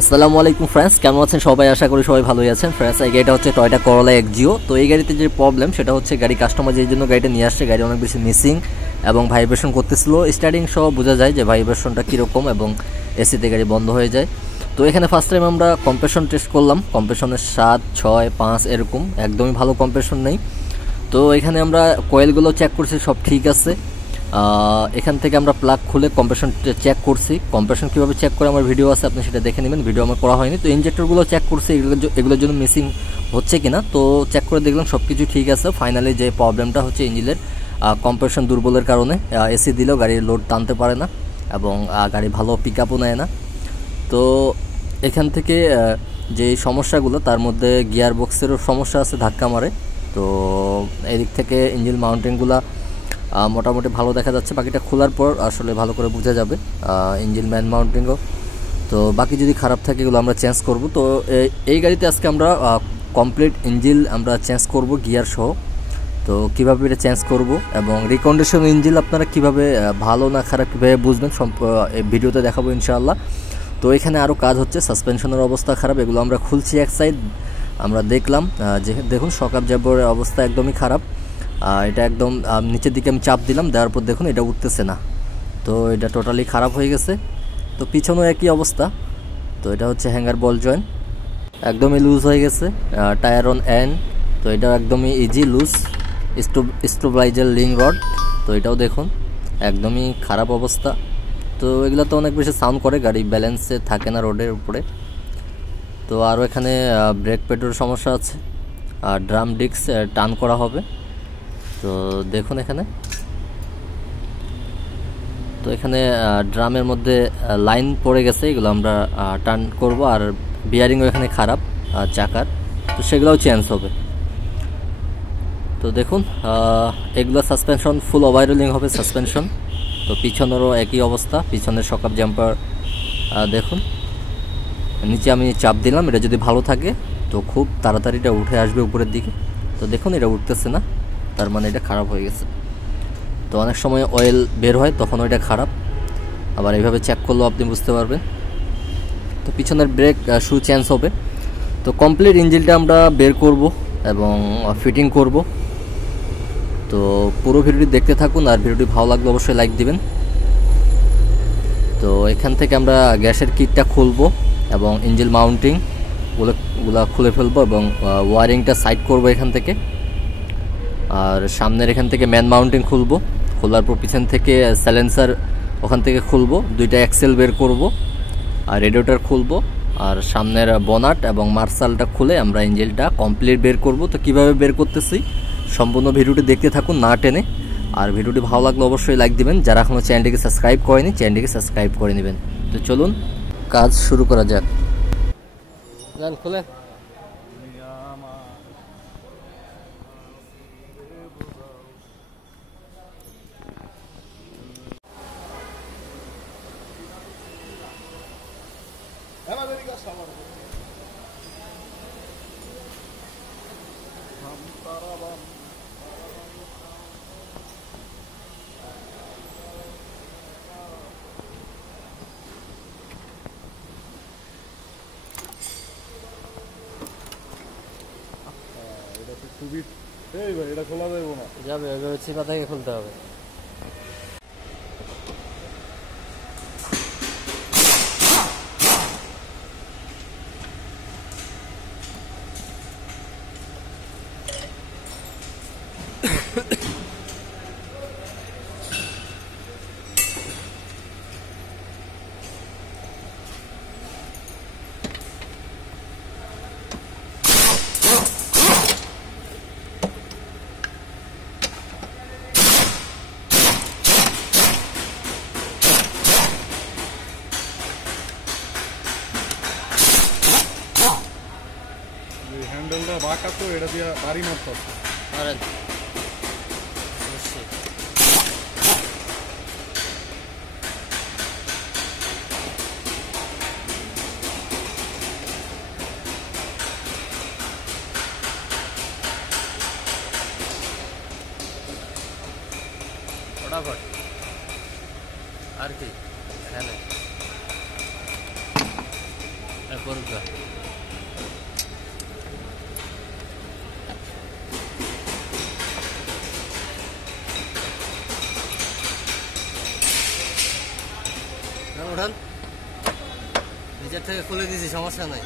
আসসালামু আলাইকুম ফ্রেন্ডস, কেমন আছেন সবাই? আশা করি সবাই ভালোই আছেন। ফ্রেন্ডস, এই গাড়িটা হচ্ছে টয়োটা করোলা এক্সজিও। তো এই গাড়িতে যে প্রবলেম সেটা হচ্ছে গাড়ি কাস্টমার যেই জন্য গাড়িটা নিয়ে আসছে, গাড়ি অনেক বেশি মিসিং এবং ভাইব্রেশন করতেছিল। স্টার্টিং সহ বোঝা যায় যে ভাইব্রেশনটা কীরকম এবং এসিতে গাড়ি বন্ধ হয়ে যায়। তো এখানে ফার্স্ট টাইম আমরা কম্প্রেশন টেস্ট করলাম। কম্প্রেশনের 7, 6, 5 এরকম, একদমই ভালো কম্প্রেশন নেই। তো এখানে আমরা কয়েলগুলো চেক করছি, সব ঠিক আছে। এখান থেকে আমরা প্লাগ খুলে কম্প্রেশন চেক করছি। কম্প্রেশন কীভাবে চেক করে আমার ভিডিও আছে, আপনি সেটা দেখে নেবেন, ভিডিও আমার করা হয়নি। তো ইনজেক্টরগুলো চেক করছি এগুলোর জন্য মিসিং হচ্ছে কিনা। তো চেক করে দেখলাম সব কিছু ঠিক আছে। ফাইনালি যে প্রবলেমটা হচ্ছে ইঞ্জিনের কম্প্রেশন দুর্বলের কারণে এসি দিলেও গাড়ির লোড টানতে পারে না এবং গাড়ি ভালো পিক আপও নেয় না। তো এখান থেকে যে সমস্যাগুলো, তার মধ্যে গিয়ার বক্সেরও সমস্যা আছে, ধাক্কা মারে। তো এদিক থেকে ইঞ্জিন মাউন্টিংগুলো মোটামুটি ভালো দেখা যাচ্ছে। বাকিটা খোলার পর আসলে ভালো করে বোঝা যাবে ইঞ্জিন ম্যান মাউন্টিংও। তো বাকি যদি খারাপ থাকে এগুলো আমরা চেঞ্জ করব। তো এই গাড়িতে আজকে আমরা কমপ্লিট ইঞ্জিন আমরা চেঞ্জ করব গিয়ার সহ। তো কীভাবে এটা চেঞ্জ করব এবং রিকন্ডিশন ইঞ্জিন আপনারা কীভাবে ভালো না খারাপ কীভাবে বুঝবেন এই ভিডিওতে দেখাবো ইনশাআল্লাহ। তো এখানে আরও কাজ হচ্ছে, সাসপেনশনের অবস্থা খারাপ, এগুলো আমরা খুলছি এক সাইড। আমরা দেখলাম যে দেখুন শকআপ জাবরের অবস্থা একদমই খারাপ। এটা একদম নিচের দিকে আমি চাপ দিলাম, দেওয়ার পর দেখুন এটা উঠতেছে না। তো এটা টোটালি খারাপ হয়ে গেছে। তো পিছনেও একই অবস্থা। তো এটা হচ্ছে হ্যাঙ্গার বল জয়েন্ট একদমই লুজ হয়ে গেছে। টায়ার অন এন্ড, তো এটাও একদমই ইজি লুজ। স্টোব্লাইজার লিং রড, তো এটাও দেখুন একদমই খারাপ অবস্থা। তো এগুলো তো অনেক বেশি সাউন্ড করে, গাড়ি ব্যালেন্সে থাকে না রোডের উপরে। তো আরও এখানে ব্রেক প্যাডের সমস্যা আছে, আর ড্রাম ডিস্ক টার্ন করা হবে। তো দেখুন এখানে, তো এখানে ড্রামের মধ্যে লাইন পড়ে গেছে, এগুলো আমরা টার্ন করব। আর বিয়ারিংও এখানে খারাপ চাকার, তো সেগুলোও চেঞ্জ হবে। তো দেখুন এগুলো সাসপেনশন ফুল ওভারহোলিং হবে সাসপেনশন। তো পিছনেরও একই অবস্থা, পিছনের শকআপ জাম্পার দেখুন নিচে আমি চাপ দিলাম, এটা যদি ভালো থাকে তো খুব তাড়াতাড়ি এটা উঠে আসবে উপরের দিকে। তো দেখুন এটা উঠতেছে না, তার মানে এটা খারাপ হয়ে গেছে। তো অনেক সময় অয়েল বের হয় তখন ওইটা খারাপ, আবার এইভাবে চেক করলেও আপনি বুঝতে পারবেন। তো পিছনের ব্রেক শু চেঞ্জ হবে। তো কমপ্লিট ইঞ্জিনটা আমরা বের করব এবং ফিটিং করব। তো পুরো ভিডিওটি দেখতে থাকুন, আর ভিডিওটি ভালো লাগলে অবশ্যই লাইক দিবেন। তো এখান থেকে আমরা গ্যাসের কিটটা খুলব এবং ইঞ্জিন মাউন্টিংগুলো খুলে ফেলবো এবং ওয়ারিংটা সাইড করব এখান থেকে। আর সামনের এখান থেকে ম্যান মাউন্টিং খুলবো, খোলার পর পিছন থেকে সাইলেন্সার ওখান থেকে খুলবো, দুইটা এক্সেল বের করব আর রেডিয়েটর খুলবো। আর সামনের বনাট এবং মার্শালটা খুলে আমরা ইঞ্জিনটা কমপ্লিট বের করব। তো কীভাবে বের করতেছি সম্পূর্ণ ভিডিওটি দেখতে থাকুন না টেনে। আর ভিডিওটি ভালো লাগলে অবশ্যই লাইক দিবেন, যারা এখনও চ্যানেলটিকে সাবস্ক্রাইব করেনি চ্যানেলটিকে সাবস্ক্রাইব করে নেবেন। তো চলুন কাজ শুরু করা যাক। খুলে খুবই এই ভাই এটা খোলা যাবে না, যাবে ওইভাবে চিপা থেকে খুলতে হবে। হ্যান্ডেলটা বাঁকা, তো এটা দিয়ে বাড়ি মারতে হবে। फटाफट আর কি এখানে করুকা ওঠান নিজের থেকে খুলে দিয়েছি, সমস্যা নাই।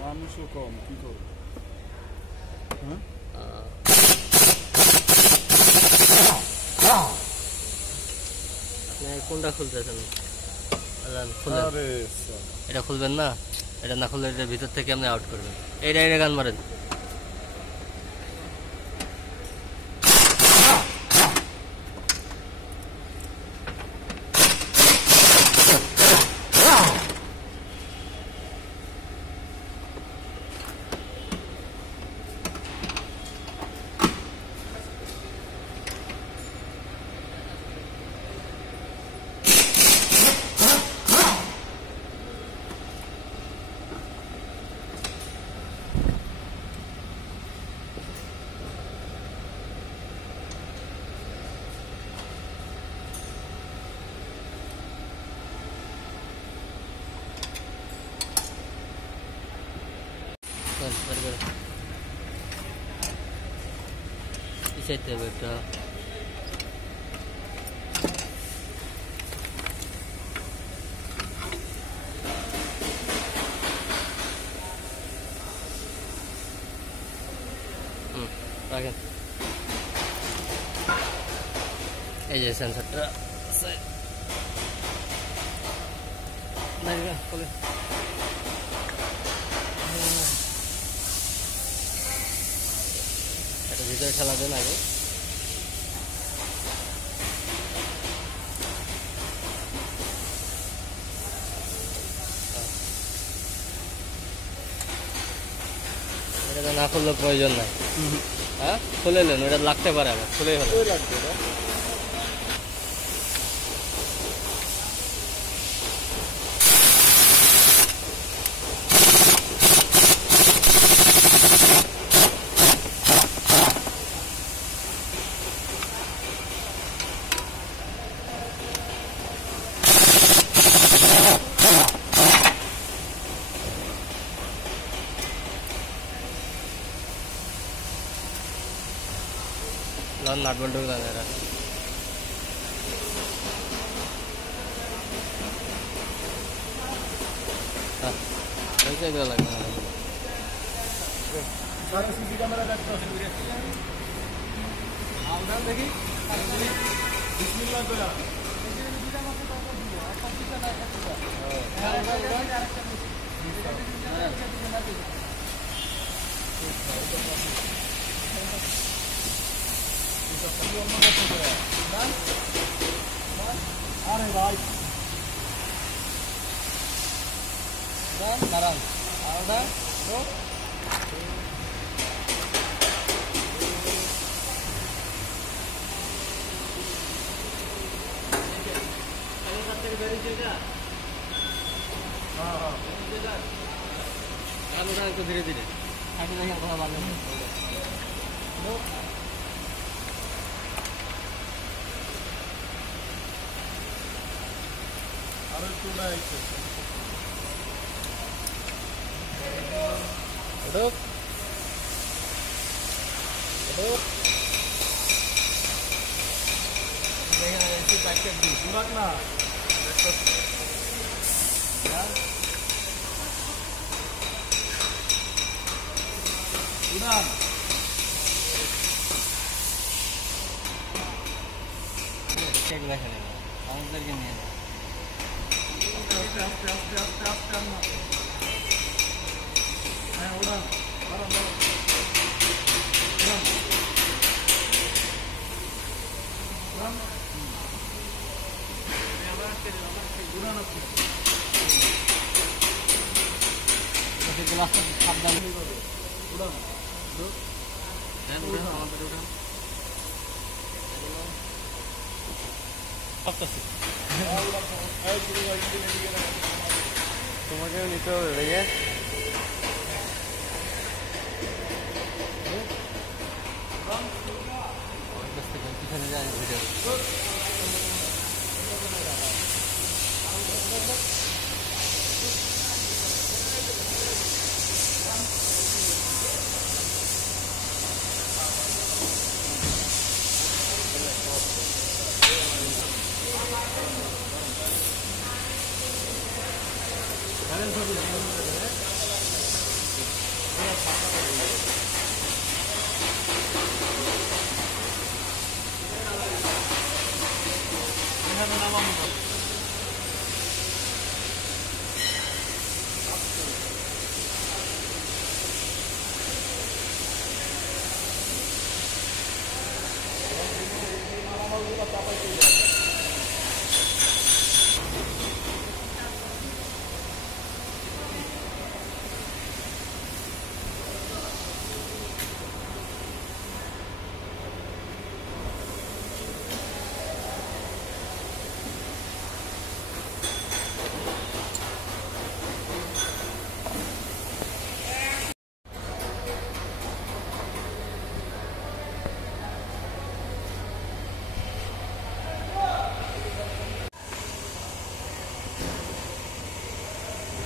মানুষও কম, কি করবো? কোনটা খুলতেছেন? এটা খুলবেন না, এটা না খুললে এটার ভিতর থেকে আপনি আউট করবেন। এটা গান মারেন। পিছাইতে হবে একটা। রাখেন, এই যে সেন্সারটা খুলে এটা ভিতরে ঠেলা দেন আগে। এটা না খুললে প্রয়োজন নাই। হ্যাঁ, খুলে নেন, ওটা লাগতে পারে আবার, খুলেই হলো। नाट बंट দেখি अरे भाई नारायण आधा तो धीरे धीरे अरे Aduk. Aduk. Surat na. Ya. Udah. Cek lah kan. Kamu lagi ni. Udah. Barang. Masih gelas sabdan. Udah. Dan udah sama udah. Apa sih? তোমাকে নিতে হবে ভাইয়া পিছনে যায় ভিডিও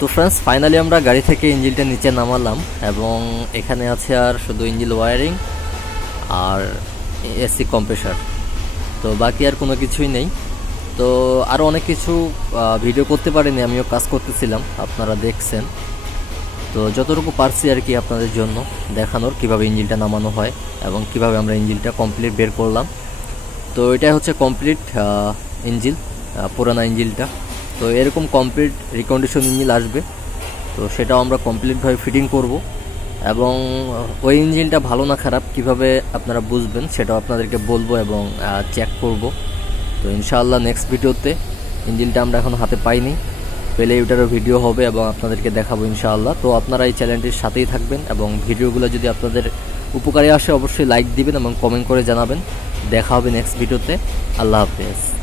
তো ফ্রেন্ডস ফাইনালি আমরা গাড়ি থেকে ইঞ্জিনটা নিচে নামালাম এবং এখানে আছে আর শুধু ইঞ্জিন ওয়্যারিং আর এসি কম্প্রেসার, তো বাকি আর কোনো কিছুই নেই। তো আরও অনেক কিছু ভিডিও করতে পারিনি, আমিও কাজ করতেছিলাম, আপনারা দেখছেন। তো যতটুকু পারছি আর কি আপনাদের জন্য দেখানোর কিভাবে ইঞ্জিনটা নামানো হয় এবং কিভাবে আমরা ইঞ্জিনটা কমপ্লিট বের করলাম। তো এটাই হচ্ছে কমপ্লিট ইঞ্জিন, পুরানা ইঞ্জিনটা। তো এরকম কমপ্লিট রিকন্ডিশন ইঞ্জিন আসবে, তো সেটাও আমরা কমপ্লিটভাবে ফিটিং করব এবং ওই ইঞ্জিনটা ভালো না খারাপ কিভাবে আপনারা বুঝবেন সেটাও আপনাদেরকে বলবো এবং চেক করব। তো ইনশাআল্লাহ নেক্সট ভিডিওতে, ইঞ্জিনটা আমরা এখন হাতে পাইনি, পেলে ওটারও ভিডিও হবে এবং আপনাদেরকে দেখাবো ইনশাআল্লাহ। তো আপনারা এই চ্যানেলটির সাথেই থাকবেন এবং ভিডিওগুলো যদি আপনাদের উপকারে আসে অবশ্যই লাইক দিবেন এবং কমেন্ট করে জানাবেন। দেখা হবে নেক্সট ভিডিওতে। আল্লাহ হাফেজ।